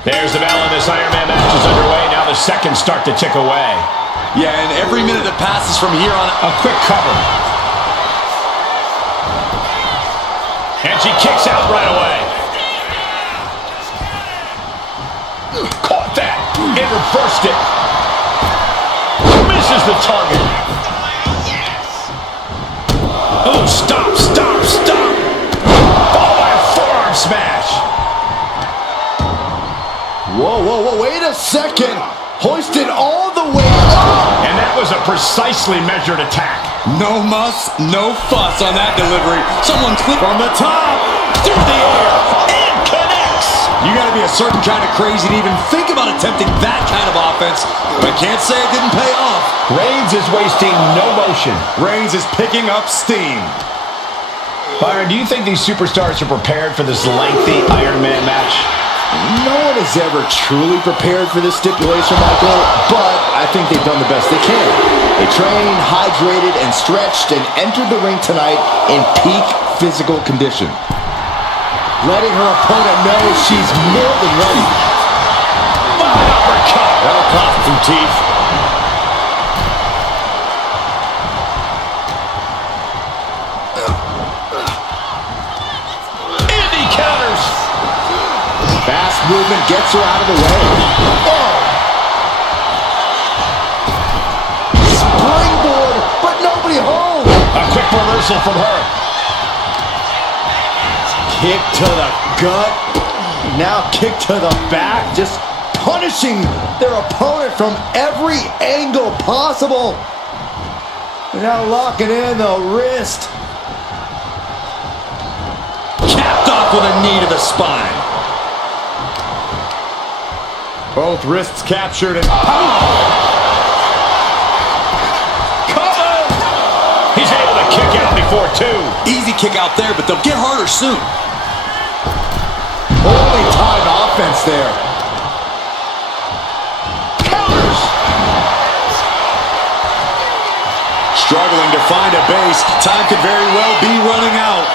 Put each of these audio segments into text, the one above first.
There's the bell, and this Iron Man match is underway. Now the seconds start to tick away. Yeah, and every minute that passes from here on... A quick cover. And she kicks out right away. Caught that. And reversed it. Misses the target. Oh, stop, stop, stop. Followed by a forearm smash. Whoa, whoa, whoa, wait a second. Hoisted all the way up. And that was a precisely measured attack. No muss, no fuss on that delivery. Someone clip from the top. Through the air. And connects. You got to be a certain kind of crazy to even think about attempting that kind of offense. But I can't say it didn't pay off. Reigns is wasting no motion. Reigns is picking up steam. Byron, do you think these superstars are prepared for this lengthy Iron Man match? No one has ever truly prepared for this stipulation, Michael, but I think they've done the best they can. They trained, hydrated, and stretched, and entered the ring tonight in peak physical condition. Letting her opponent know she's more than ready. Uppercut. That'll cost some teeth. Fast movement gets her out of the way. Oh! Springboard, but nobody home. A quick reversal from her. Kick to the gut. Now kick to the back. Just punishing their opponent from every angle possible. Now locking in the wrist. Capped off with a knee to the spine. Both wrists captured and Cover! He's able to kick out before two. Easy kick out there, but they'll get harder soon. Only time offense there. Counters! Struggling to find a base. Time could very well be running out.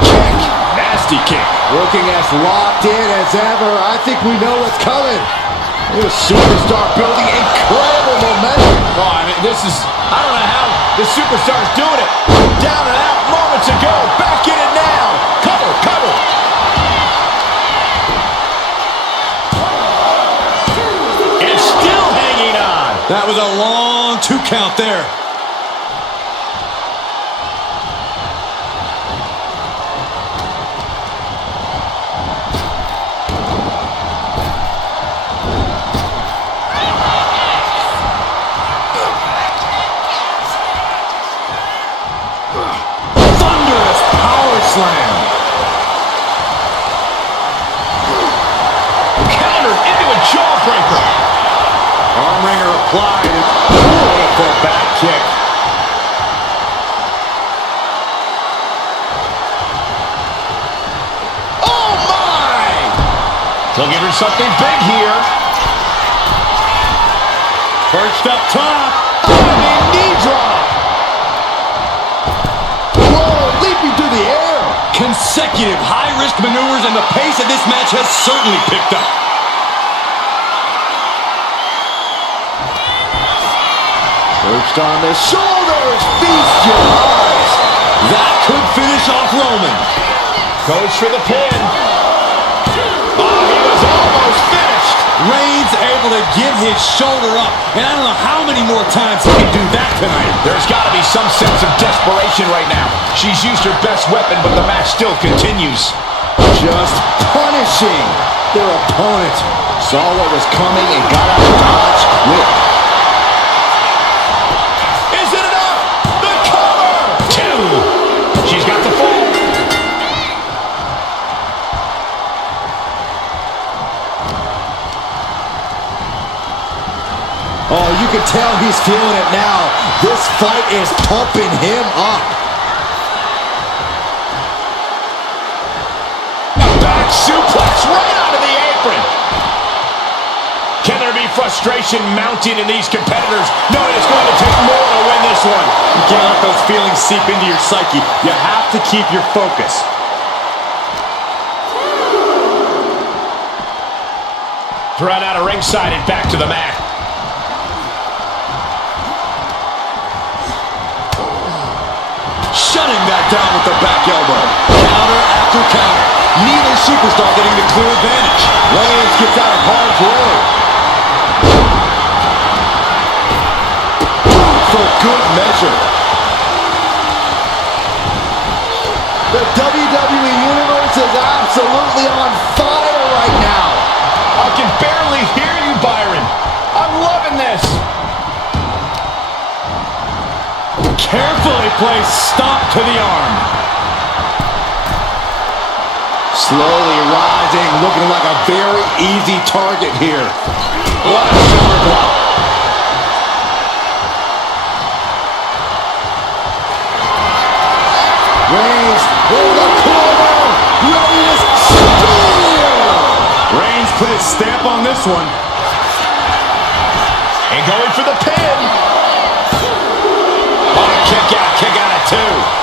Kick! Nasty kick. Looking as locked in as ever. I think we know what's coming. This superstar building incredible momentum. Oh, I mean, I don't know how the superstar's doing it. Down and out moments ago. Back in it now. Cover, cover. And still hanging on. That was a long 2 count there. Slam. Countered into a jawbreaker. Arm wringer applied. Beautiful back kick. Oh my! They'll give her something big here. Perched up top. Knee drop. Whoa, leaping through the air. Consecutive high-risk maneuvers, and the pace of this match has certainly picked up. Perched on the shoulders. Feast your eyes. That could finish off Roman. Goes for the pin. Oh, he was almost finished. Reigns able to get his shoulder up, and I don't know how many more times he can do that tonight. There's got to be some sense of desperation right now. She's used her best weapon, but the match still continues. Just punishing their opponent. Saw what was coming and got out of dodge quick. Is it enough? The cover! 2. She's got the fall. Oh, you can tell he's feeling it now. This fight is pumping him up. A back suplex right onto the apron. Can there be frustration mounting in these competitors, knowing it's going to take more to win this one? You can't let those feelings seep into your psyche. You have to keep your focus. Thrown out of ringside and back to the mat. Shutting that down with the back elbow. Counter after counter. Neither superstar getting the clear advantage. Reigns gets out of harm's way. For good measure. The WWE Universe is absolutely on fire right now. I can barely hear you, Byron. I'm loving this. Carefully placed stop to the arm. Slowly rising, looking like a very easy target here. What a shoulder block. Reigns in the corner. Ready to steal. Reigns put his stamp on this one. And going for the pin. Oh, kick out at 2.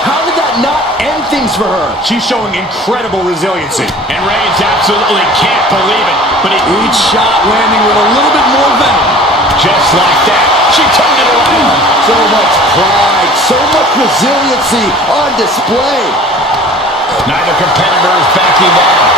How did that not end things for her? She's showing incredible resiliency. And Reigns absolutely can't believe it. But Each shot landing with a little bit more venom. just like that, she turned it around. So much pride, so much resiliency on display. Neither competitor is backing down.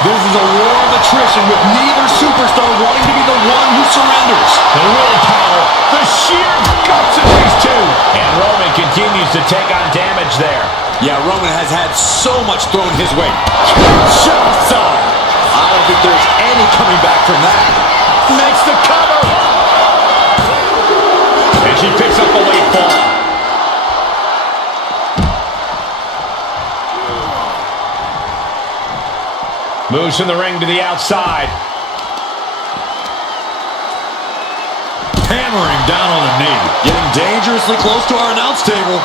This is a war of attrition with neither superstar wanting to be the one who surrenders. The willpower, the sheer guts of these two. And Roman continues to take on damage there. Yeah, Roman has had so much thrown his way. Kinshasa. I don't think there's any coming back from that. Makes the cover. And she picks up a late fall. Moves from the ring to the outside. Hammering down on the knee. Getting dangerously close to our announce table.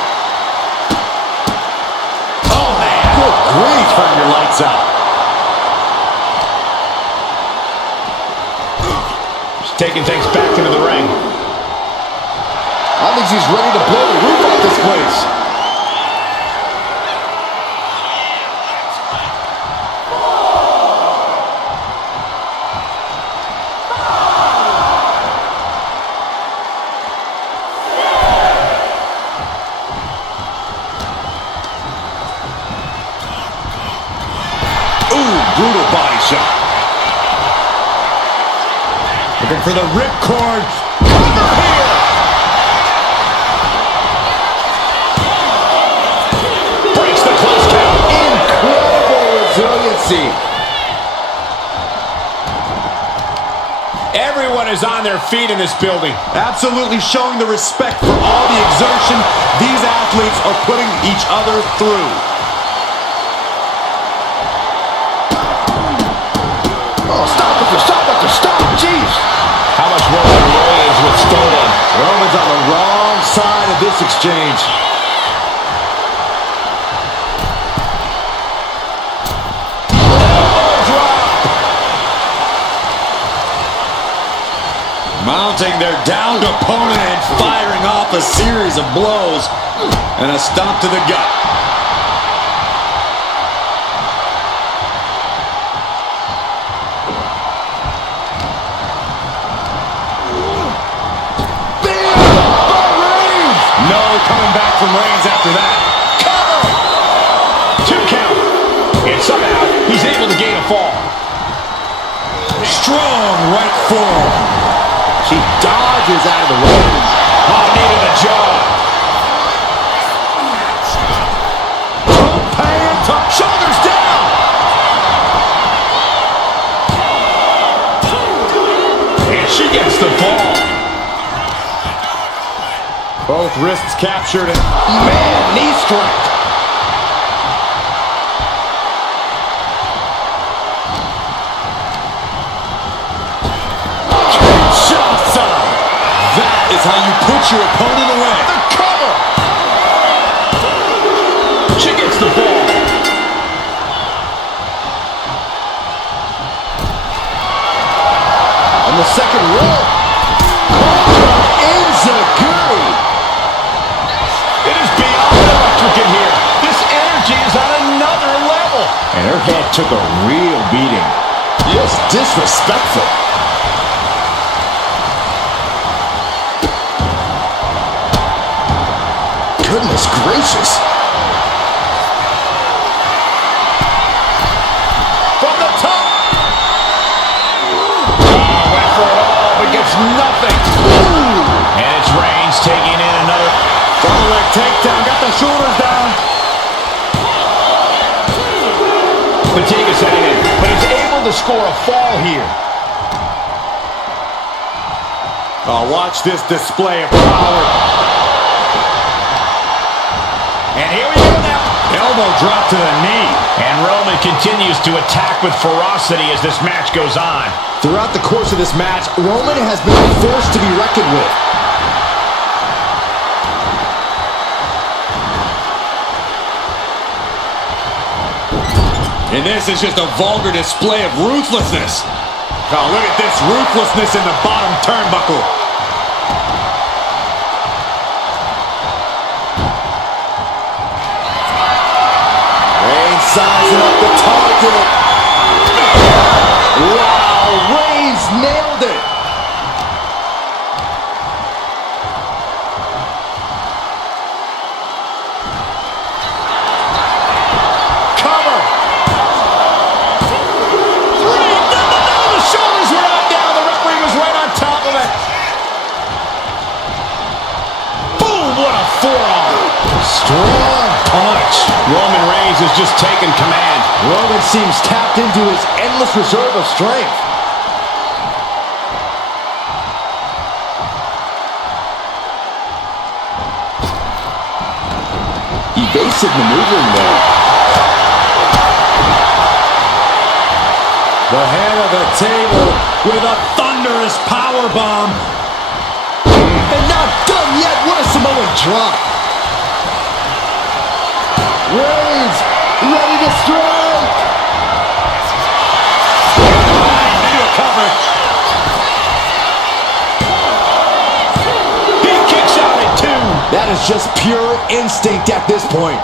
Oh, man. Good grief. Turn your lights out. She's taking things back into the ring. I think she's ready to blow the roof off this place. Brutal body shot. Looking for the ripcord. Cover here. Breaks the close count. Incredible resiliency. Everyone is on their feet in this building. Absolutely showing the respect for all the exertion these athletes are putting each other through. Stop after stop. Jeez. How much more than Reigns withstood? Roman's on the wrong side of this exchange. Mounting their downed opponent and firing off a series of blows. And a stomp to the gut. Coming back from Reigns after that. Cover! 2 count. And somehow, he's able to gain a fall. Strong right forearm. She dodges out of the way. Oh, knee to the jaw. Shoulders down. And she gets the fall. Both wrists captured and Man, knee strike. Kinshasa. That is how you put your opponent away. The cover. She gets the ball. On the second rope. In here. This energy is on another level. And her head took a real beating. Just disrespectful. Goodness gracious. From the top. Went for it all, but gets nothing. Ooh. And it's Reigns taking in another Double leg takedown, got the shoulders down. fatigue is setting in, but he's able to score a fall here. Oh, watch this display of power. And here we go now. Elbow drop to the knee. And Roman continues to attack with ferocity as this match goes on. Throughout the course of this match, Roman has been a force to be reckoned with. And this is just a vulgar display of ruthlessness. Oh, look at this ruthlessness in the bottom turnbuckle. Reigns sizing up the target. Wow, Reigns nailed it. Cover. No, the shoulders were up down. The referee was right on top of it. Boom, what a forearm. Strong punch. Roman Reigns is just taking command. Roman seems tapped into his endless reserve of strength. Evasive maneuvering there. The head of the table with a thunderous powerbomb. And not done yet. What a Samoan drop. Reigns ready to strike. Into a cover. He kicks out at 2. That is just pure instinct at this point.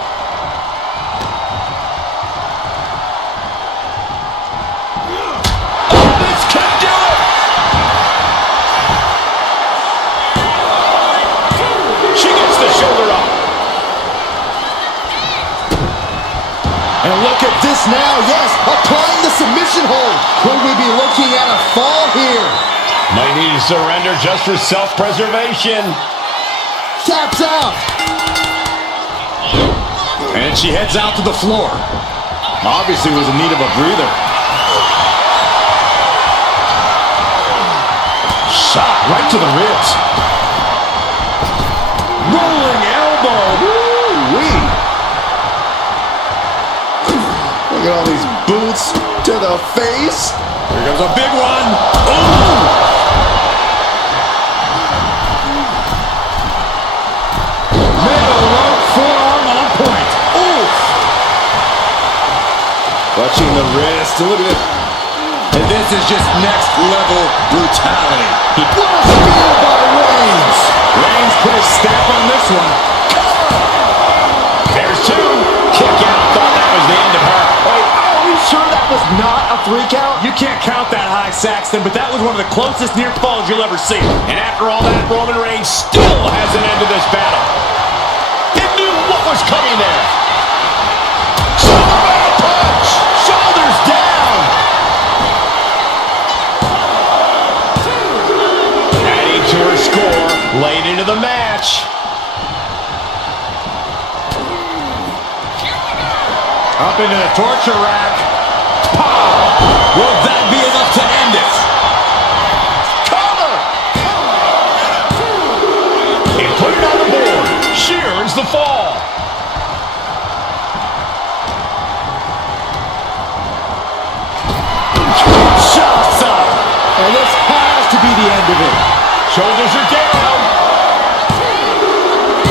Oh, this could do it. She gets the shoulder up. And look at this now. Yes, applying the submission hold. Could we be looking at a fall here? Might need to surrender just for self-preservation. Taps out. And she heads out to the floor. Obviously was in need of a breather. Shot right to the ribs. Rolling elbow. Woo-wee. Look at all these boots to the face. Here comes a big one. Ooh! Middle rope forearm on point. Ooh! Clutching the wrist. Look at it. And this is just next level brutality. What a spear by Reigns. Reigns put his stamp on this one. There's 2. Kick out. Thought that was the end of her. Wait, are we sure that was not a 3 count? You can't count that high, Saxton, but that was one of the closest near falls you'll ever see. And after all that, Roman Reigns still has an end to this battle. He knew what was coming there. Shoulder punch. Shoulders down. Adding to her score late into the match. Up into the torture rack. Will that be enough to end it? Cover. And put it on the board. She earns the fall. Shots up. And this has to be the end of it. Shoulders are down.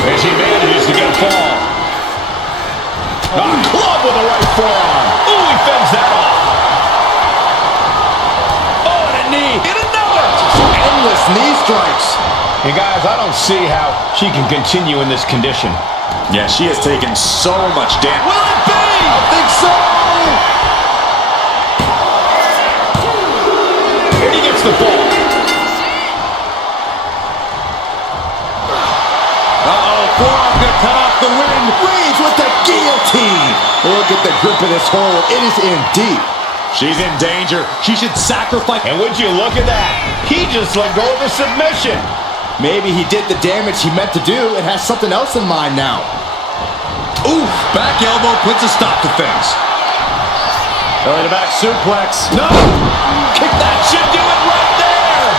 As he manages to get a fall. A club with a right forearm. Ooh, he fends that off. Oh, and a knee. And another. Endless knee strikes. Hey, guys, I don't see how she can continue in this condition. Yeah, she has taken so much damage. Will it be? I think so. cut off the wind. Reigns with the guillotine. Look at the grip of this hold. It is in deep. She's in danger. She should sacrifice. And would you look at that? He just let go of the submission. Maybe he did the damage he meant to do and has something else in mind now. Oof, back elbow puts a stop to things. Belly to back suplex. No! Kick that should do it right there.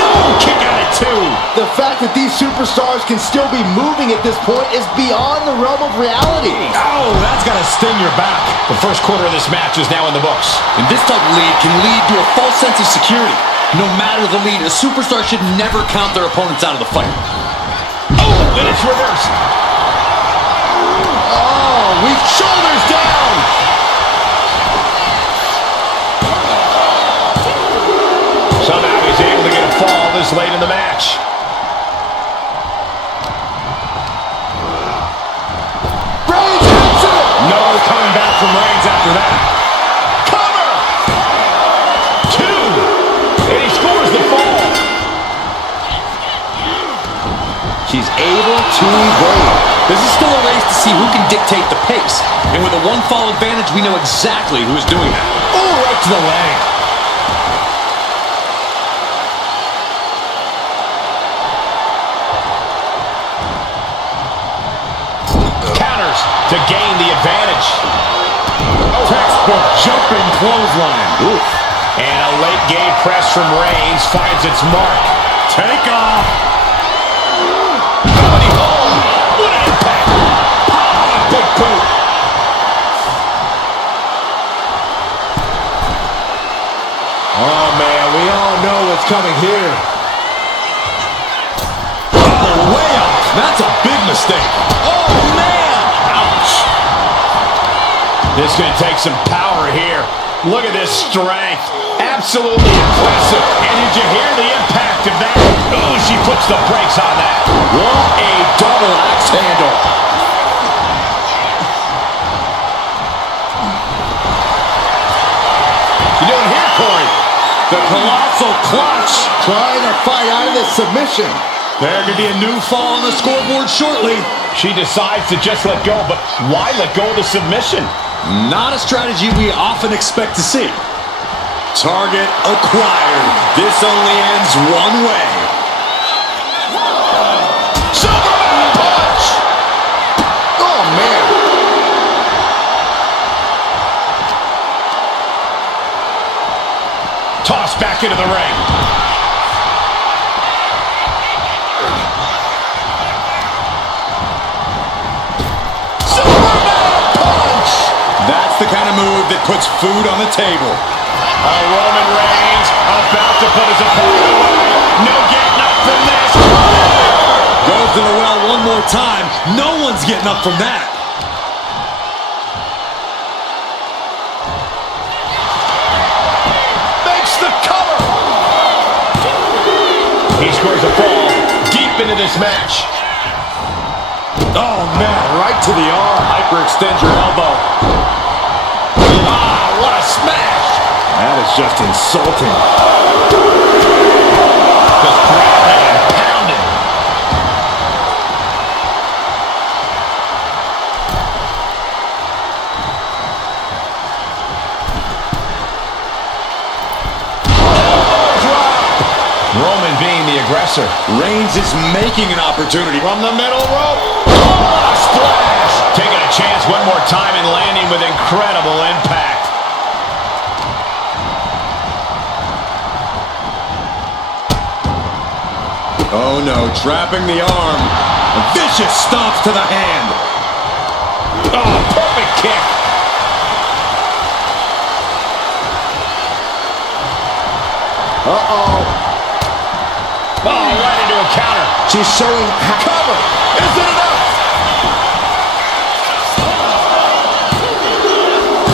No! Kick out at two. The fact that these superstars can still be moving at this point is beyond the realm of reality. Oh, that's gotta sting your back. The first quarter of this match is now in the books. And this type of lead can lead to a false sense of security. No matter the lead, a superstar should never count their opponents out of the fight. Oh, and it's reversed. Oh, weak shoulders down. Somehow he's able to get a fall this late in the match. Reigns hits it. No coming back from Reigns after that. Cover! Two! And he scores the fall. She's able to evade. This is still a race to see who can dictate the pace. And with a one-fall advantage, we know exactly who's doing that. Oh, right to the leg. Counters to gain the advantage. Textbook jumping clothesline. Oof. And a late game press from Reigns finds its mark. Take off. Nobody home. What an impact. Ah, big boot. Oh, man, we all know what's coming here. Oh, way off. That's a big mistake. Oh, man. Ouch. This is going to take some power here. Look at this strength. Absolutely impressive. And did you hear the impact of that? Oh, she puts the brakes on that. What a double axe handle. You doing here, Corey? The colossal clutch. Trying to fight out of this submission. There could be a new fall on the scoreboard shortly. She decides to just let go, but why let go of the submission? Not a strategy we often expect to see. Target acquired. This only ends one way. Superman punch! Oh, man. Tossed back into the ring. That's the kind of move that puts food on the table. Roman Reigns about to put his opponent away. No getting up from this. Goes to the well one more time. No one's getting up from that. Makes the cover. He scores a fall deep into this match. Oh, man, right to the arm. Hyperextend your elbow. Ah, what a smash. That is just insulting. Just grabbing and pounding. Roman being the aggressor. Reigns is making an opportunity. From the middle rope. Oh, a splash. Taking a chance one more time and landing with incredible impact. Oh, no, trapping the arm. A vicious stomps to the hand. Oh, perfect kick. Uh-oh. Oh, right into a counter. She's showing cover. Is it enough?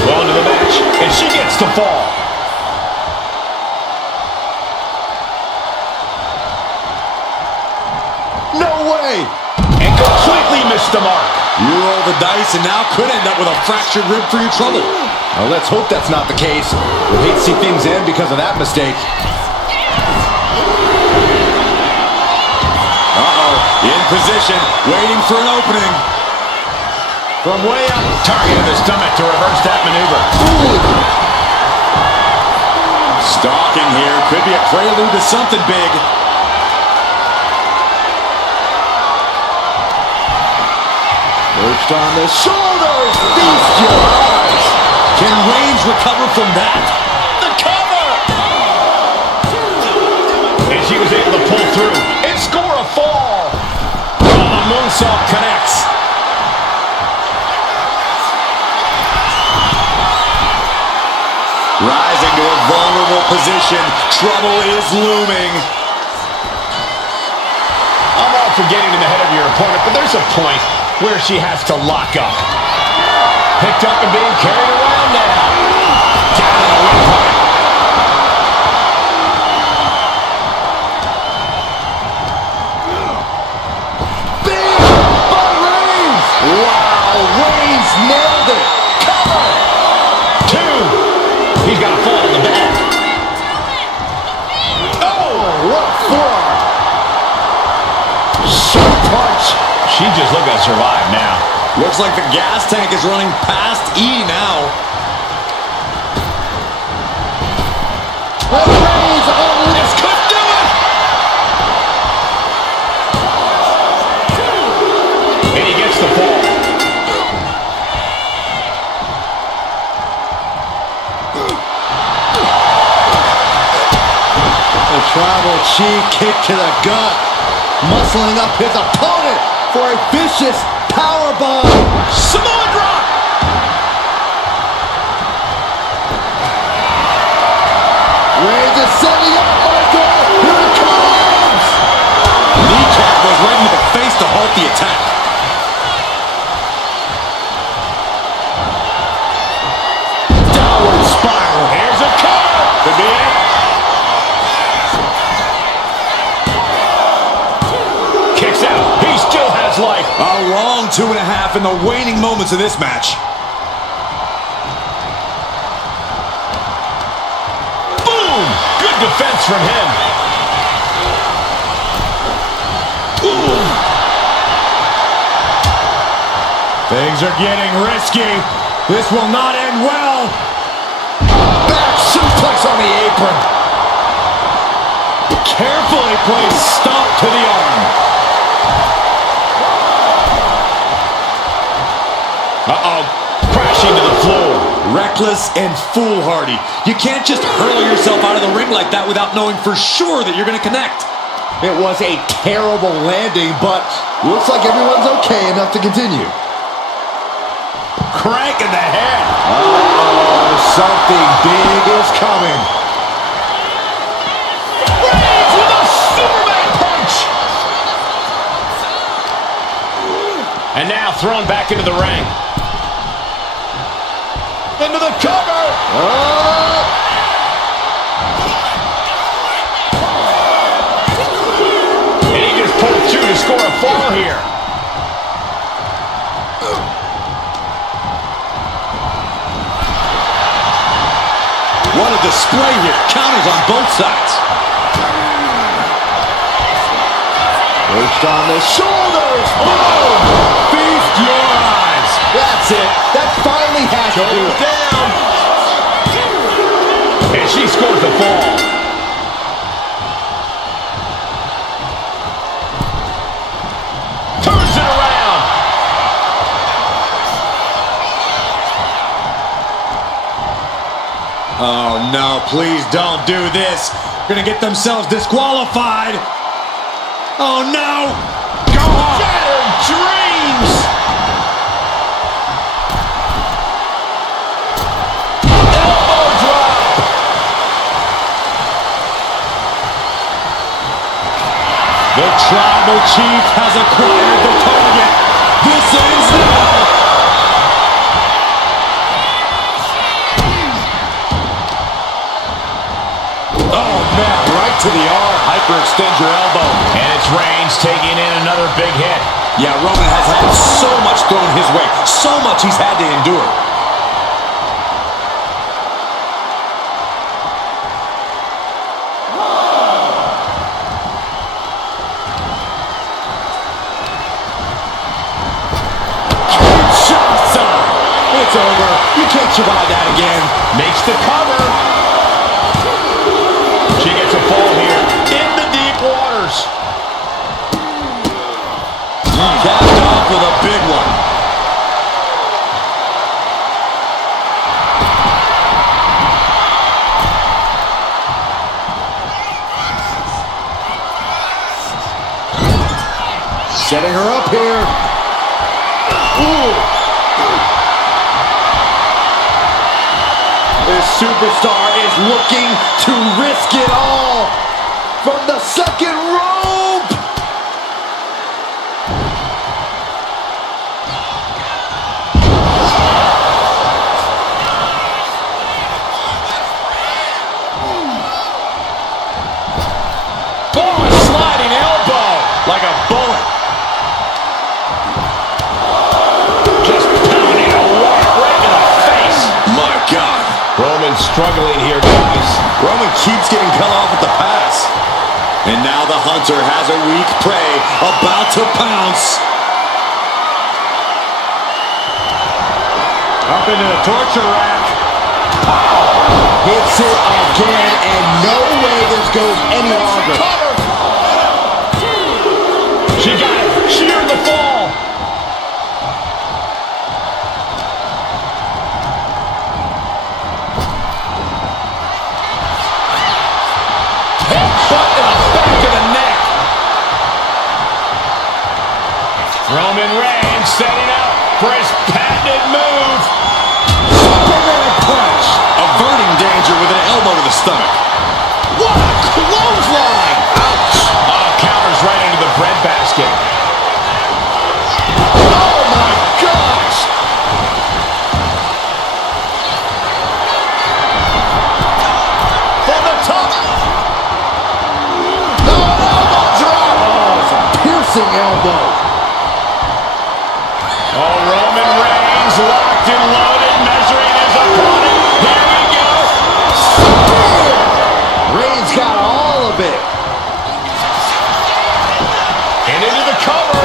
Well into the match, and she gets the fall. No way. And completely missed the mark. You roll the dice and now could end up with a fractured rib for your trouble. Well, let's hope that's not the case. We'll hate to see things end because of that mistake. position, waiting for an opening. From way up, targeting the stomach to reverse that maneuver. Stalking here, could be a prelude to something big. Perched on the shoulders, feast your eyes. Can Reigns recover from that? The cover! And she was able to pull through and score a fall. Oh, the moonsault connects. Rising to a vulnerable position. Trouble is looming. I'm all for getting in the head of your opponent, but there's a point where she has to lock up. Picked up and being carried around now. Down in the windpipe. Big by Reigns. Wow, Reigns nailed it. Cover. Two. He's got a fall in the back. Oh, what a forearm. Sharp punch. She's just looking to survive now. Looks like the gas tank is running past E now. And Reigns only This could do it! And he gets the fall. the tribal chief kick to the gut. Muscling up his opponent for a vicious powerbomb. Samoa drop! Reigns is setting up Michael. Here it comes. Kneecap was right into the face to halt the attack. Downward spiral. Here's a cover. Could be it. Kicks out. He still has life. A long 2.5 in the waning moments of this match. Boom! Good defense from him. Ooh. Things are getting risky. This will not end well. Back suplex on the apron. Carefully placed stomp to the arm. Uh-oh. Crashing to the floor. Reckless and foolhardy. You can't just hurl yourself out of the ring like that without knowing for sure that you're going to connect. It was a terrible landing, but looks like everyone's okay enough to continue. Crank in the head. Uh-oh, something big is coming. Reigns with a Superman punch. And now thrown back into the ring. Into the cover. And he just pulled through to score a fall here. What a display here. Counters on both sides. Perched on the shoulders. Boom! Feast your eyes. That's it. That finally has to do it. Down. And she scores the fall. Turns it around. Oh, no, please don't do this. Gonna get themselves disqualified. Oh, no. Go on. Shattered dreams. Elbow drop. The tribal chief has acquired the target. This ends now. Oh, man, right to the arm. Hyperextend your elbow. And it's Reigns taking in another big hit. Yeah, Roman has had so much thrown his way. So much he's had to endure. it's over. You can't survive that again. Makes the cover. She gets a fall here in the deep waters. Capped off with a big one. Setting her up here. Ooh. This superstar is looking to risk it all from the second rope. Oh, sliding elbow like a bullet. Roman struggling here, guys. Roman keeps getting cut off at the pass. And now the hunter has a weak prey about to pounce. Up into the torture rack. Hits it again, and no way this goes any longer. She got it. Sheared the fall. Roman Reigns setting up for his patented move. Superman punch. Averting danger with an elbow to the stomach. What a clothesline. Ouch. Oh, counters right into the breadbasket. Oh, my gosh. From the top. No, elbow drop. Oh, it's a piercing elbow. Oh, Roman Reigns locked and loaded, measuring his opponent. Here we go. Reigns got all of it. And into the cover.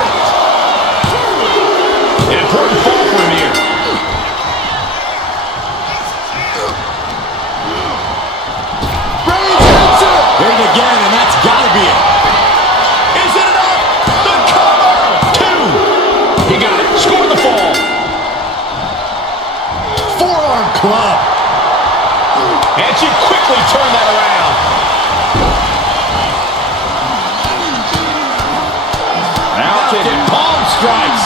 An important fall for him here. Reigns hits it. Hit it again, and that's got to be it. Is it enough? The cover. Two. He got it. Scored the fall. Forearm club. And she quickly turned that around. Mounted palm strikes.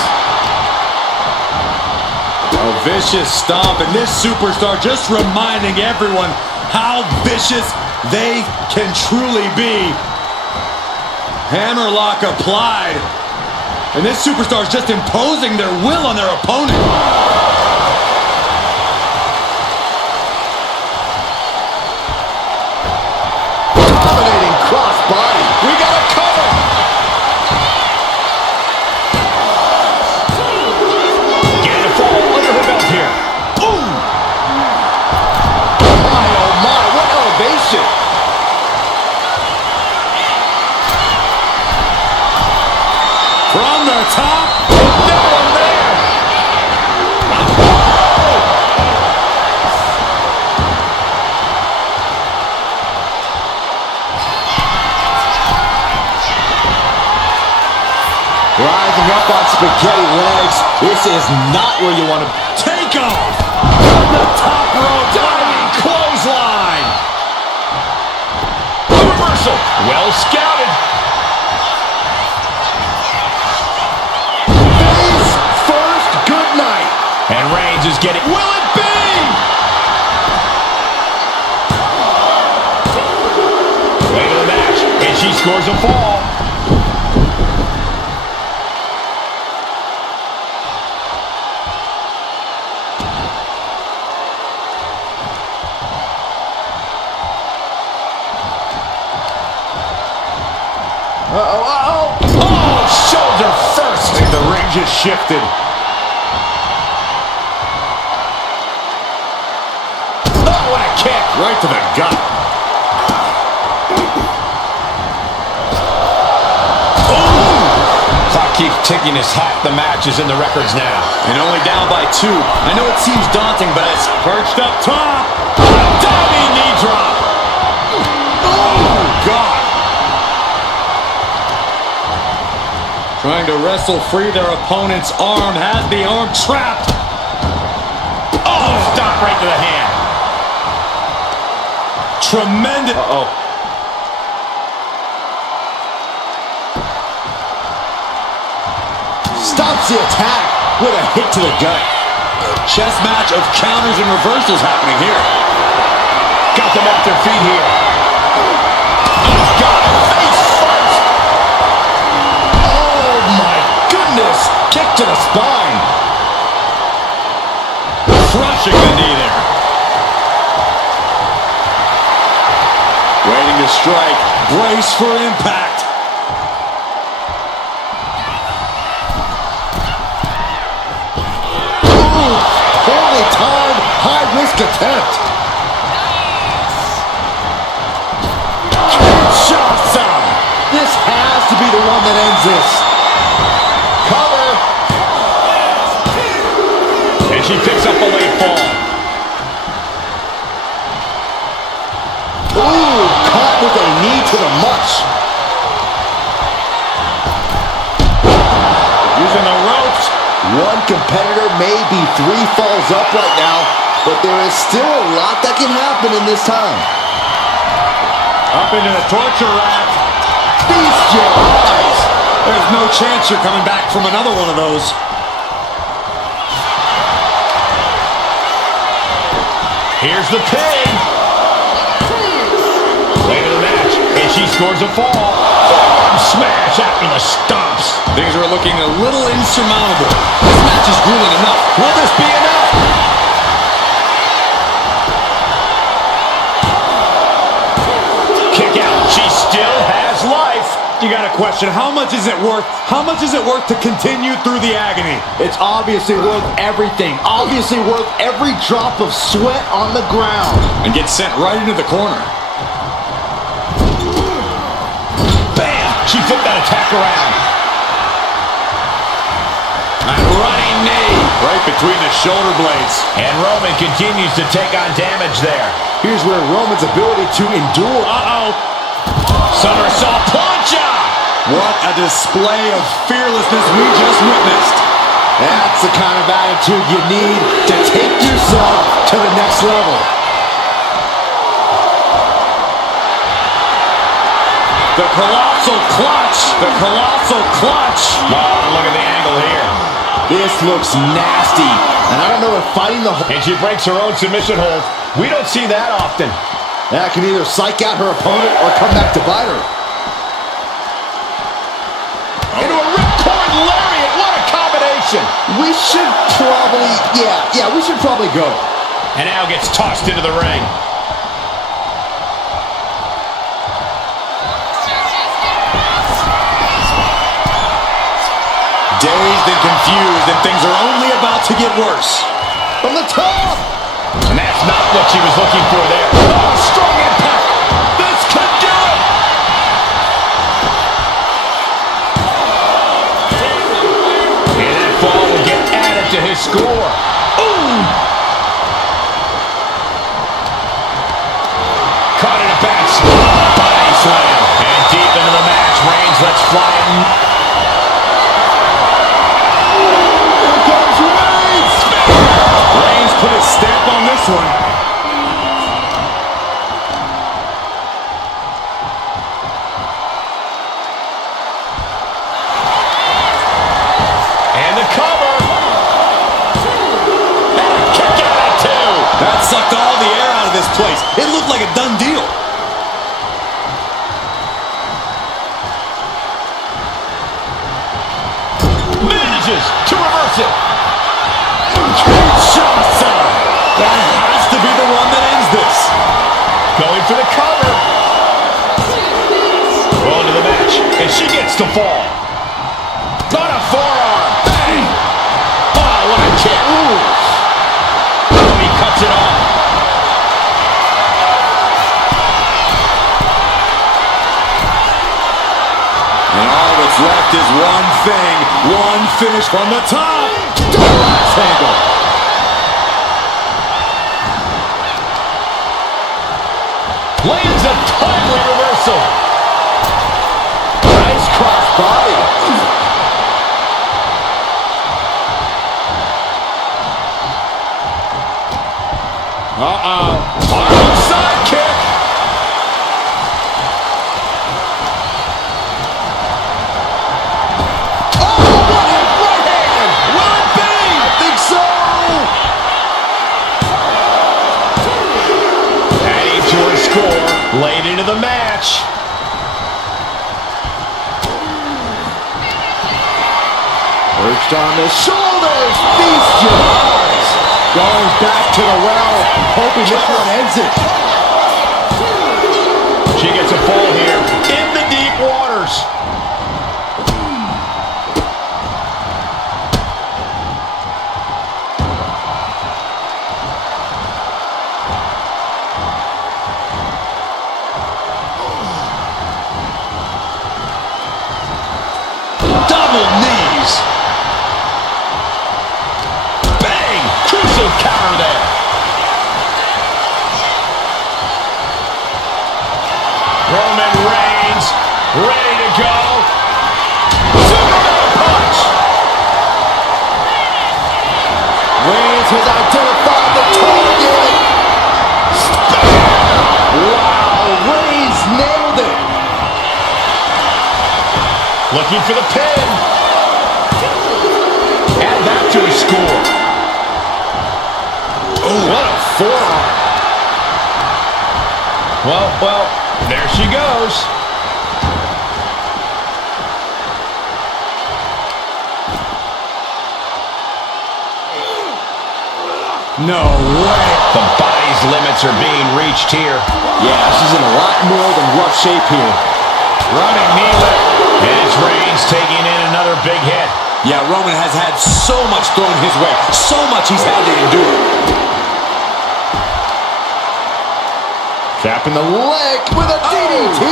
A vicious stomp, and this superstar just reminding everyone how vicious they can truly be. Hammerlock applied, and this superstar is just imposing their will on their opponent. Dominating crossbody. We got a cover. Getting a fall under her belt here. Boom. Oh my, what elevation. From the top, No one there. Rising up on spaghetti legs. This is not where you want to take off. From the top rope, diving clothesline. A reversal. Well scouted. face first. Good night. And Reigns is getting... Will it be? Way to the match. And she scores a fall. Oh, shoulder first. And the ring just shifted. Oh, what a kick. Right to the gut. Clock keeps ticking as half the matches in the records now. And only down by 2. I know it seems daunting, but it's perched up top. Diving knee drop. Oh, God. Trying to wrestle free their opponent's arm. Has the arm trapped. Oh, stop right to the hand. Tremendous. Uh-oh. Stops the attack with a hit to the gut. Chess match of counters and reversals happening here. Got them off their feet here. Got it face first. Oh my goodness. Kick to the spine. Crushing the knee there. Waiting to strike. Brace for impact. Poorly timed, high-risk attempt. Kinshasa! This has to be the one that ends this. Cover. And she picks up a late fall. Ooh, caught with a knee to the mush. Using the ropes. One competitor may be 3 falls up right now, but there is still a lot that can happen in this time. Up into the torture rack. Feast your eyes. There's no chance you're coming back from another one of those. Here's the pin. Later in the match, and she scores a fall. Smash after the stomps. Things are looking a little insurmountable. This match is grueling enough. Will this be enough? Kick out. She still has life. You got to question, how much is it worth? How much is it worth to continue through the agony? It's obviously worth everything. Obviously worth every drop of sweat on the ground. And gets sent right into the corner. Bam! She flipped that attack around. A running knee right between the shoulder blades. And Roman continues to take on damage there. Here's where Roman's ability to endure. Somersault plancha! What a display of fearlessness we just witnessed. That's the kind of attitude you need to take yourself to the next level. The colossal clutch. The colossal clutch. Oh, look at the angle here. This looks nasty. And I don't know if fighting the... And she breaks her own submission hold. We don't see that often. That can either psych out her opponent or come back to bite her. Into a ripcord lariat. What a combination. We should probably... Yeah, we should probably go. And now gets tossed into the ring. Dazed and confused, and things are only about to get worse. From the top! And that's not what she was looking for there. Oh, strong impact. This could do it. And that fall will get added to his score. Ooh! Caught in a bad spot. Body slam. And deep into the match. Reigns lets fly in. Put a stamp on this one. And the cover. And a kick out at 2. That sucked all the air out of this place. It looked like a done deal. Manages to reverse it. Kinshasa! That has to be the one that ends this. Going for the cover. Going to the match. And she gets the fall. Got a forearm. Bang! Oh, what a kick. Oh, he cuts it off. And all that's left is one thing, one finish from the top. Double axe handle. Lands a timely reversal. Nice cross body. Arnold sidekick. Oh, what a right hand! Will it be? I think so. Adding to her score, late into the match. Perched on the shoulders. Feast your eyes. Going back to the well, hoping this one ends it. She gets a fall here in the deep waters. Double knees. Bang! Crucial counter there. Roman Reigns ready to go. Superman punch. Reigns has identified the target. Wow, Reigns nailed it. Looking for the pin. Add that to his score. Oh, what a forearm. Well, there she goes. No way. The body's limits are being reached here. Yeah, she's in a lot more than rough shape here. Running knee lift. And it's Reigns taking in another big hit. Yeah, Roman has had so much thrown his way. So much he's had to endure. Tapping the leg with a DDT.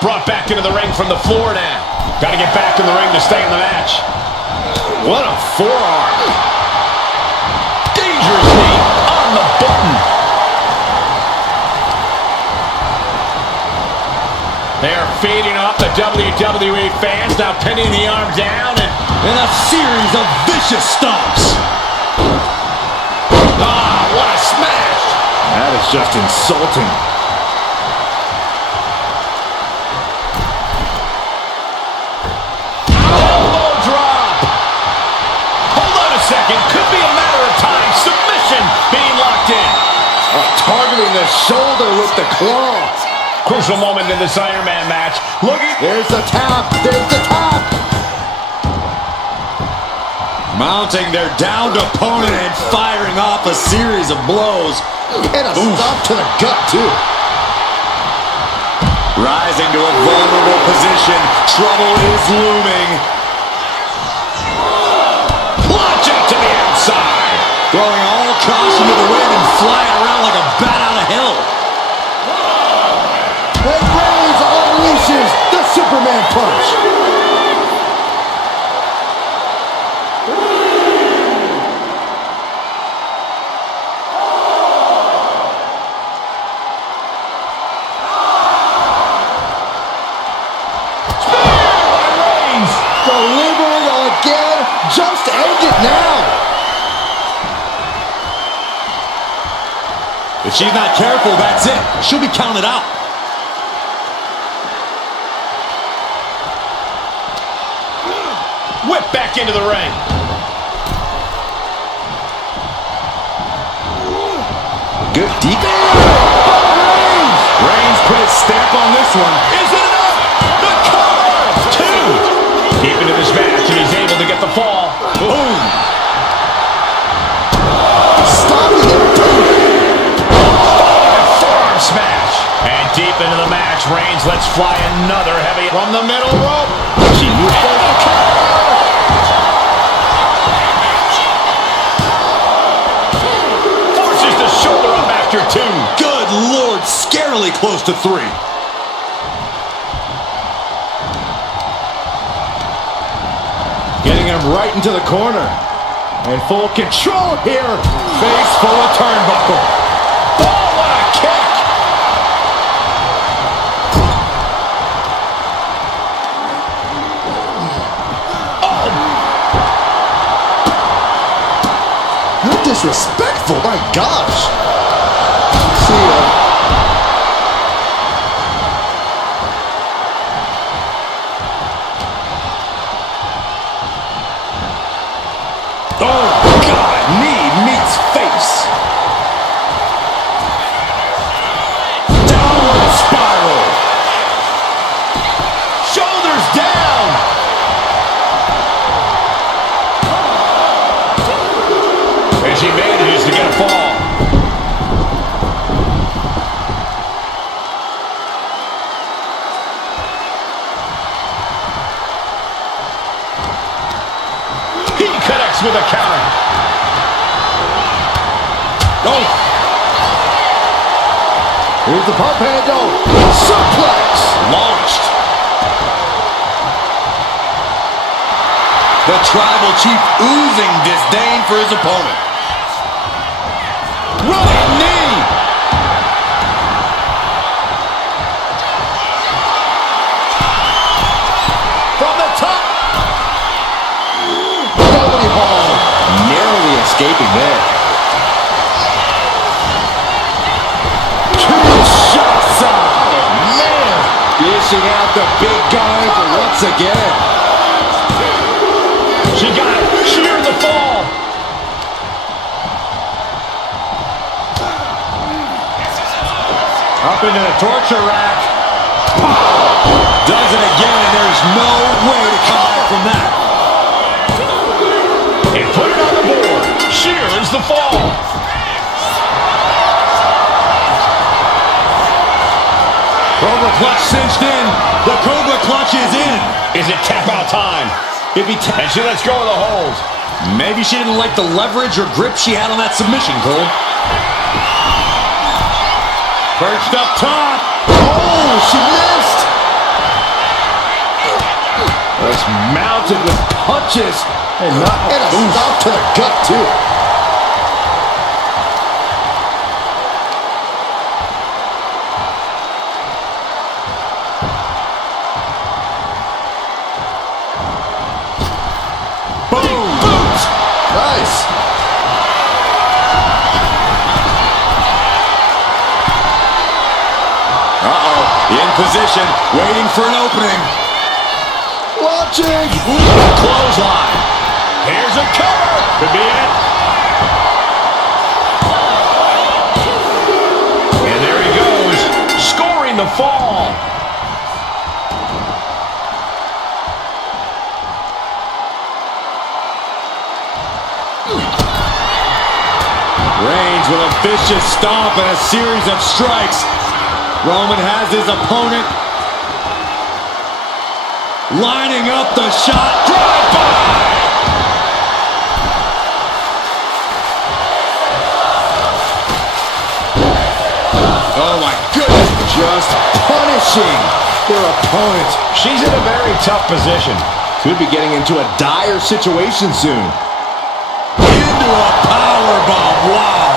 Brought back into the ring from the floor now. Got to get back in the ring to stay in the match. What a forearm. Dangerous knee on the button. They are feeding off the WWE fans, now pinning the arm down And a series of vicious stomps. Ah, what a smash. That is just insulting. Elbow drop. Hold on a second. Could be a matter of time. Submission being locked in. Targeting the shoulder with the claw. Crucial moment in this Iron Man match. There's the tap. There's the tap. Mounting their downed opponent and firing off a series of blows. And a stop to the gut, too. Rising to a vulnerable position. Trouble is looming. Launch out to the outside. Throwing all caution to the wind and flying around like a bat out of hell. And Reigns unleashes the Superman punch. Delivering again. Just end it now. If she's not careful, that's it. She'll be counted out. Whip back into the ring. Good deep. Reigns put his stamp on this one. Is it enough? The cover. 2. Deep into this match, and he's able to get the fall. Boom. Stopping it. Forearm smash. And deep into the match, Reigns lets fly another heavy from the middle rope. She moves forces the shoulder up after 2. Good Lord, scarily close to 3. Getting him right into the corner. In full control here. Face full of turnbuckle. Oh, what a kick! Oh! How disrespectful, my gosh. See ya. Oh, God, knee meets face. Downward spiral. Shoulders down! And she manages to get a fall. He connects with a counter. Oh. Here's the pump handle. Suplex. Launched. The Tribal Chief oozing disdain for his opponent. Running knee! From the top! Belly ball. Narrowly escaping there. 2 shots up. Oh, man. Dishing out the big guns once again. She got it. Shear the fall. Up into the torture rack. Does it again, and there's no way to come back from that. And put it on the board. Shears the fall. Cobra clutch cinched in. The Cobra clutch is in. Is it tap out time? And she lets go of the hold. Maybe she didn't like the leverage or grip she had on that submission, Cole. Perched up top. Oh, she missed. It's mounted with punches. And a stop to the gut, too. Boom. Boot. Nice. In position, waiting for an opening. Watching. Clothesline. Here's a cover. Could be it. And there he goes. Scoring the fall. Reigns with a vicious stomp and a series of strikes. Roman has his opponent lining up the shot. Drive by! Oh my goodness. Just punishing their opponent. She's in a very tough position. Could be getting into a dire situation soon. Into a powerbomb. Wow.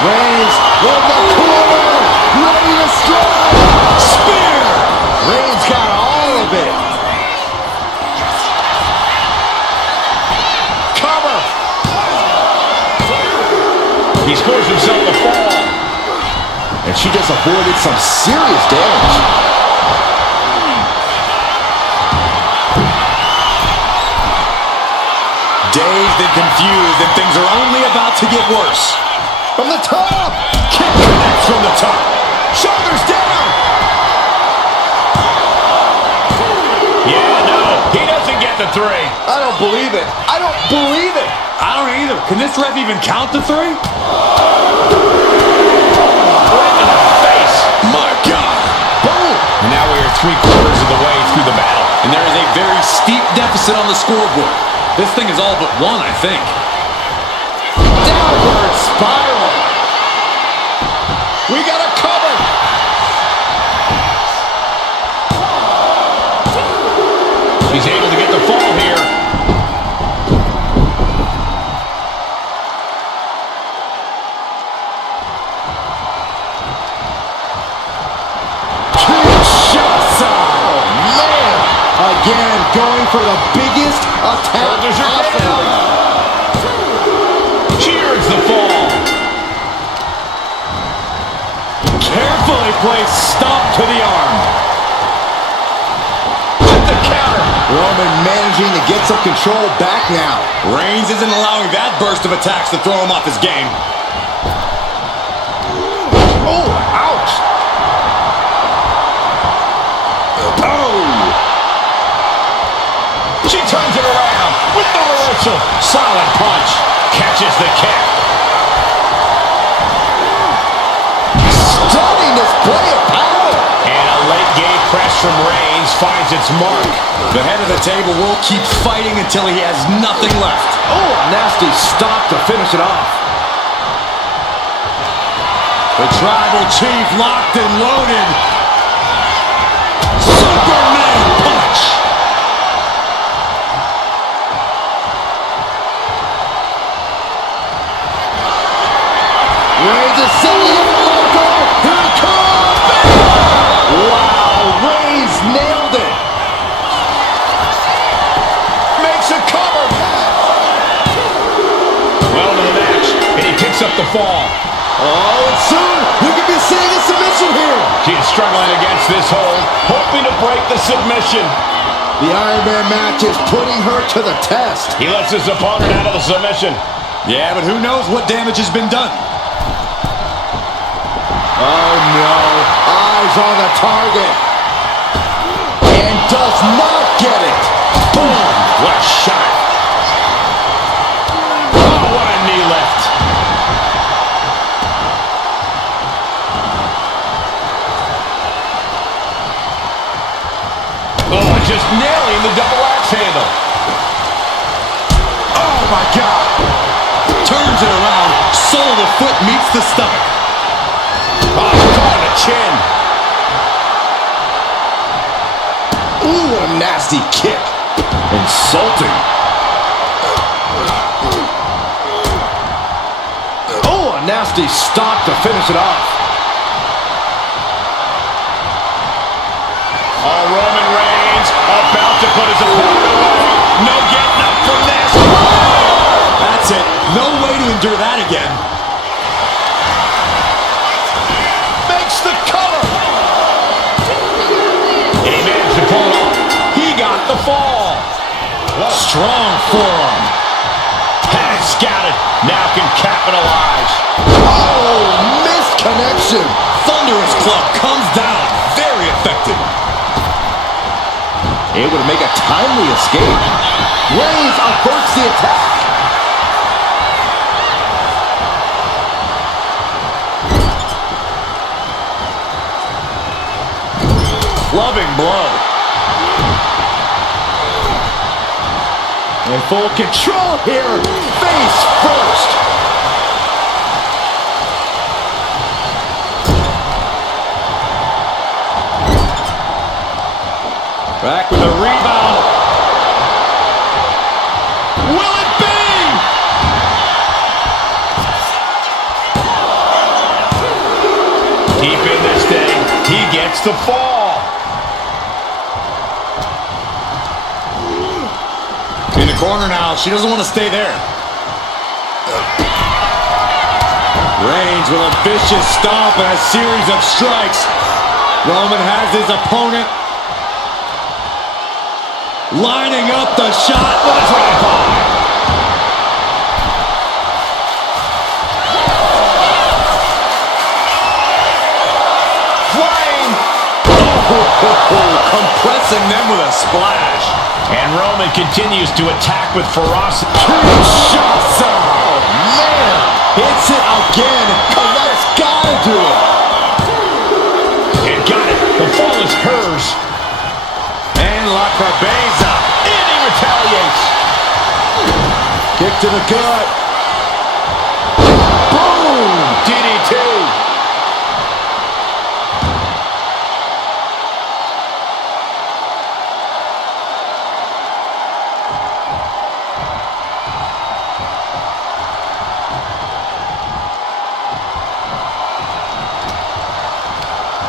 Reigns in the corner, ready to strike. Spear. Reigns got all of it. Cover. He scores himself a fall. And she just avoided some serious damage. Dazed and confused, and things are only about to get worse. From the top. Kick connects from the top. Shoulders down. Yeah, no. He doesn't get the 3. I don't believe it. I don't believe it. I don't either. Can this ref even count the 3? Right in the face. My 3/4 of the way through the battle. And there is a very steep deficit on the scoreboard. This thing is all but won, I think. Downward spiral. We got a cover. He's able to get the fall here. Again, going for the biggest attack possible. Here's the fall. Carefully placed stomp to the arm. With the counter. Roman managing to get some control back now. Reigns isn't allowing that burst of attacks to throw him off his game. Oh, ouch. She turns it around with the reversal. Solid punch. Catches the kick. Stunning display of power. And a late game press from Reigns finds its mark. The head of the table will keep fighting until he has nothing left. Oh, a nasty stop to finish it off. The Tribal Chief locked and loaded. Superman punch. Reigns is setting up Michael. Here it comes. Wow, Reigns nailed it. Makes a cover. Well to the match, and he picks up the fall. Oh, and soon we could be seeing a submission here. She is struggling against this hold, hoping to break the submission. The Iron Man match is putting her to the test. He lets his opponent out of the submission. Yeah, but who knows what damage has been done. Oh no, eyes on the target. And does not get it. Boom, what a shot. Oh, what a knee lift. Oh, just nailing the double axe handle. Oh my God. Turns it around. Sole of the foot meets the stomach. Oh, caught on the chin. Ooh, what a nasty kick. Insulting. Oh, a nasty stop to finish it off. Oh, Roman Reigns about to put his opponent away. No getting up from this. That's it. No way to endure that again. Makes the cover. And he managed to pull it off. He got the fall. Strong forearm. Had it scouted. Now can capitalize. Oh, missed connection. Thunderous club comes down. Very effective. Able to make a timely escape. Reigns averts the attack. Loving blow. In full control here. Face first. Back with a rebound. Will it be? Deep in this thing. He gets the fall. In the corner now. She doesn't want to stay there. Reigns with a vicious stomp and a series of strikes. Roman has his opponent lining up the shot. Well, that's what I thought. Flying. Compressing them with a splash. And Roman continues to attack with ferocity. Kinshasa. Oh, man. Hits it again. That's gotta do it. And got it. The fall is hers. La Cabeza. And he retaliates. Kick to the gut. Boom! DDT.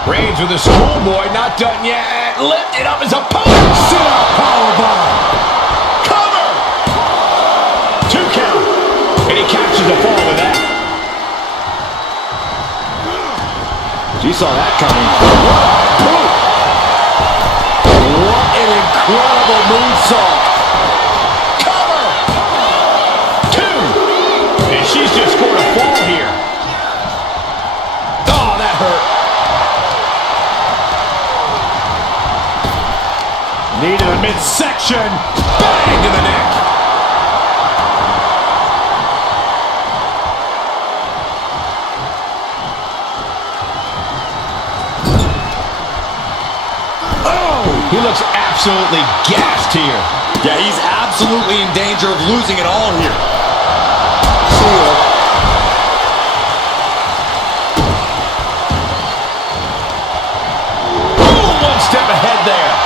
Reigns with a schoolboy, not done yet. Lifted up his opponent. Sit-out powerbomb. Cover. 2 count. And he captures the fall with that. She saw that coming. Boom! What an incredible moonsault. Cover. 2. And she's just scored a fall here. Oh, that hurt. Knee to the midsection. Bang to the neck. Oh, he looks absolutely gassed here. Yeah, he's absolutely in danger of losing it all here. See ya. Boom, 1 step ahead there.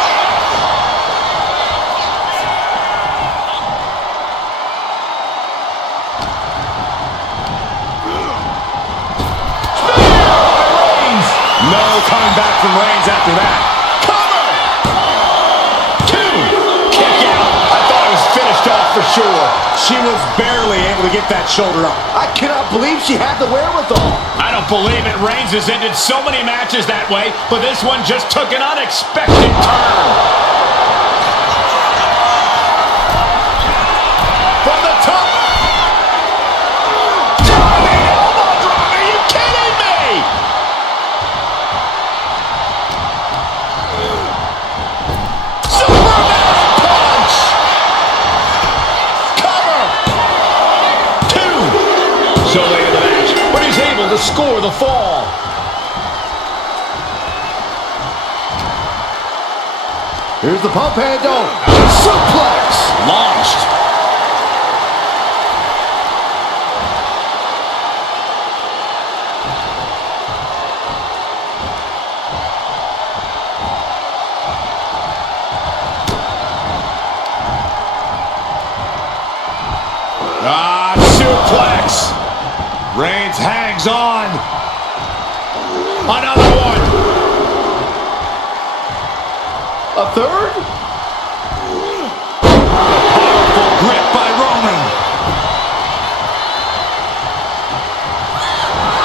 No coming back from Reigns after that. Cover! 2. Kick out. I thought it was finished off for sure. She was barely able to get that shoulder up. I cannot believe she had the wherewithal. I don't believe it. Reigns has ended so many matches that way, but this one just took an unexpected turn. From the top. Diving elbow drop. Are you kidding me? Superman punch. Cover. 2. So late in the match, but he's able to score the fall. Here's the pump handle. Suplex. Launched. Suplex. Reigns hangs on. Another one. A third? Powerful grip by Roman.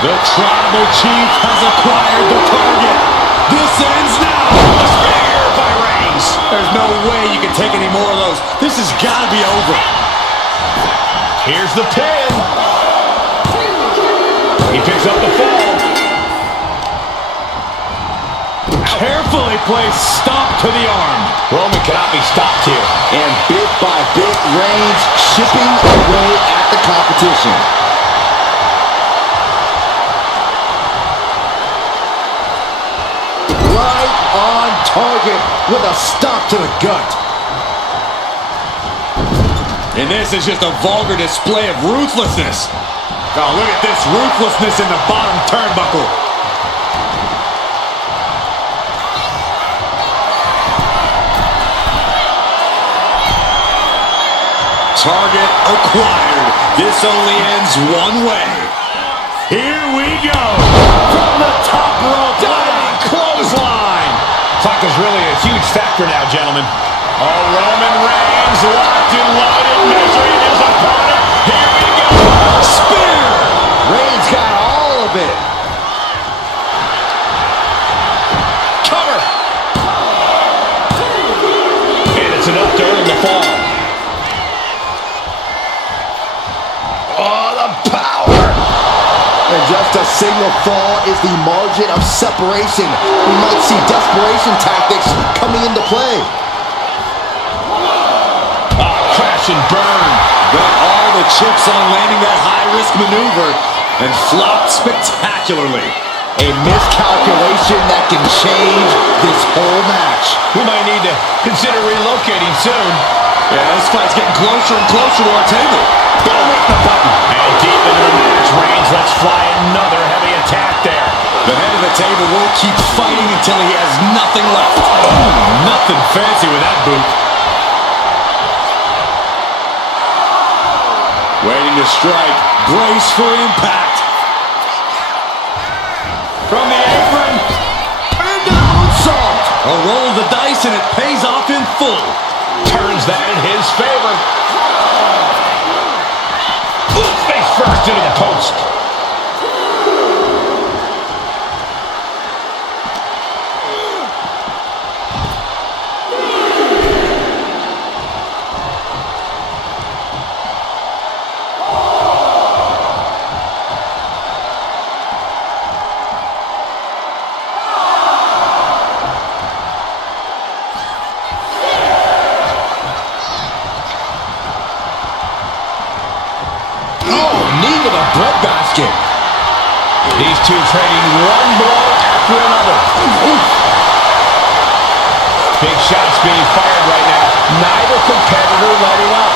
The Tribal Chief has acquired the target. This ends now. A spear by Reigns. There's no way you can take any more of those. This has got to be over. Here's the pin. He picks up the fall. Carefully placed stomp to the arm. Roman cannot be stopped here. And bit by bit, Reigns chipping away at the competition. Right on target with a stop to the gut. And this is just a vulgar display of ruthlessness. Oh, look at this ruthlessness in the bottom turnbuckle. Target acquired. This only ends one way. Here we go. From the top rope. Diving clothesline. Clock is really a huge factor now, gentlemen. Oh, Roman Reigns locked and loaded, measuring his opponent. Here we go. Spear. Reigns got all of it. Cover. And it's enough to earn the fall. Oh, the power. And just a single fall is the margin of separation. We might see desperation tactics coming into play. Crash and burn. Bet all the chips on landing that high-risk maneuver and flopped spectacularly. A miscalculation that can change this whole match. We might need to consider relocating soon. Yeah, this fight's getting closer and closer to our table. Don't hit the button. And deep into the match, Reigns lets fly another heavy attack there. The head of the table will keep fighting until he has nothing left. Oh, nothing fancy with that boot. Waiting to strike. Brace for impact. From the apron. And a moonsault. A roll of the dice and it pays off in full. Turns that in his favor. Face first into the post. Breadbasket. These two trading one blow after another. Oof. Big shots being fired right now. Neither competitor letting up.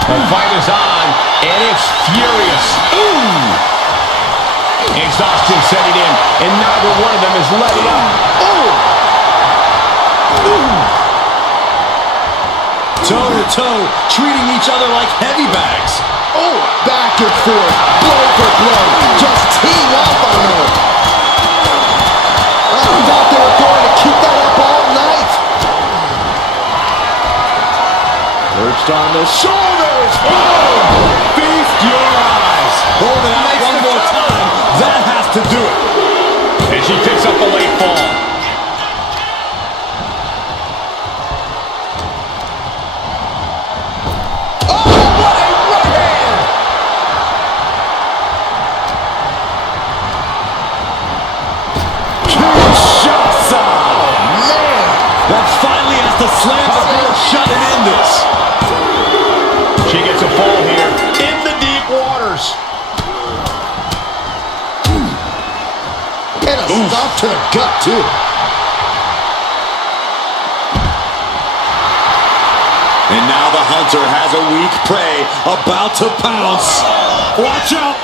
The fight is on, and it's furious. Ooh! Exhaustion setting in, and neither one of them is letting up. Ooh! Ooh! Toe-to-toe, treating each other like heavy bags. Oh, back and forth, blow for blow, just teeing off on her. I thought they were going to keep that up all night. Perched on the shoulders. Boom! Feast your eyes. Hold it out one more time. That has to do it. And she picks up a late fall. The slam shut and end this. She gets a fall here in the deep waters. And a stop to the gut, too. And now the hunter has a weak prey about to pounce. Watch out.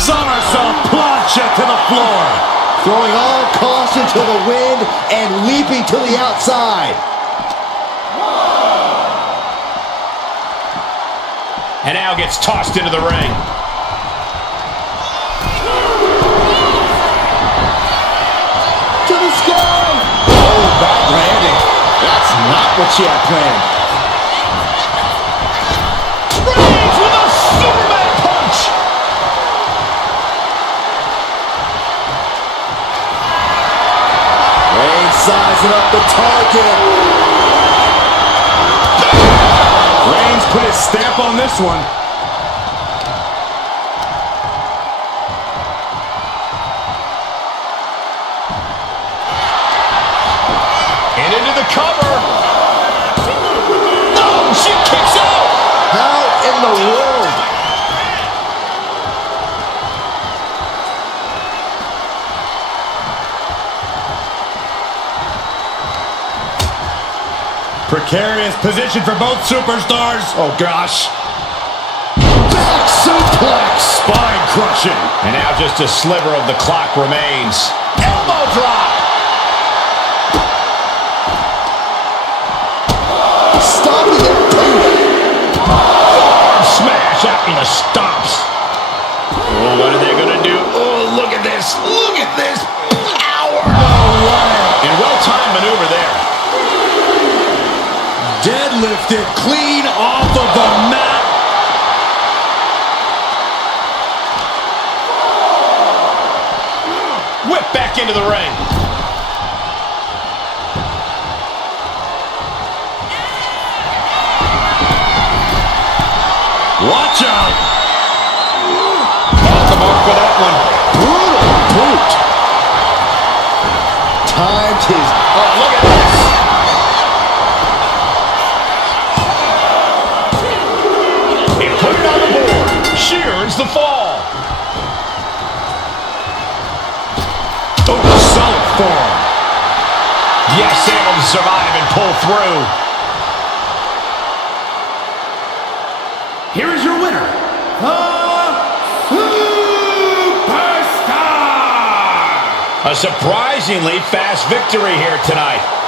Somersault plancha to the floor. Throwing all caution to the wind and leaping to the outside. And now gets tossed into the ring. To the sky! Oh, back landing. That's not what she had planned. Reigns with a Superman punch! Reigns sizing up the target. Reigns put his stamp on this one. And into the cover. Oh, she kicks out. How in the world? Precarious position for both superstars. Oh, gosh. Back suplex. Spine crushing. And now just a sliver of the clock remains. Elbow drop. Stopping it. Arm smash out in the stomps. Oh, what are they going to do? Oh, look at this. Look at this. Power. No way. And well-timed maneuver there. Deadlifted clean off of the mat. Whip back into the ring. Watch out. Off the mark with that one. Brutal boot. Timed his... Oh, look at this. He put it on the board. Shears the fall. able to survive and pull through. Here is your winner, the Superstar! A surprisingly fast victory here tonight.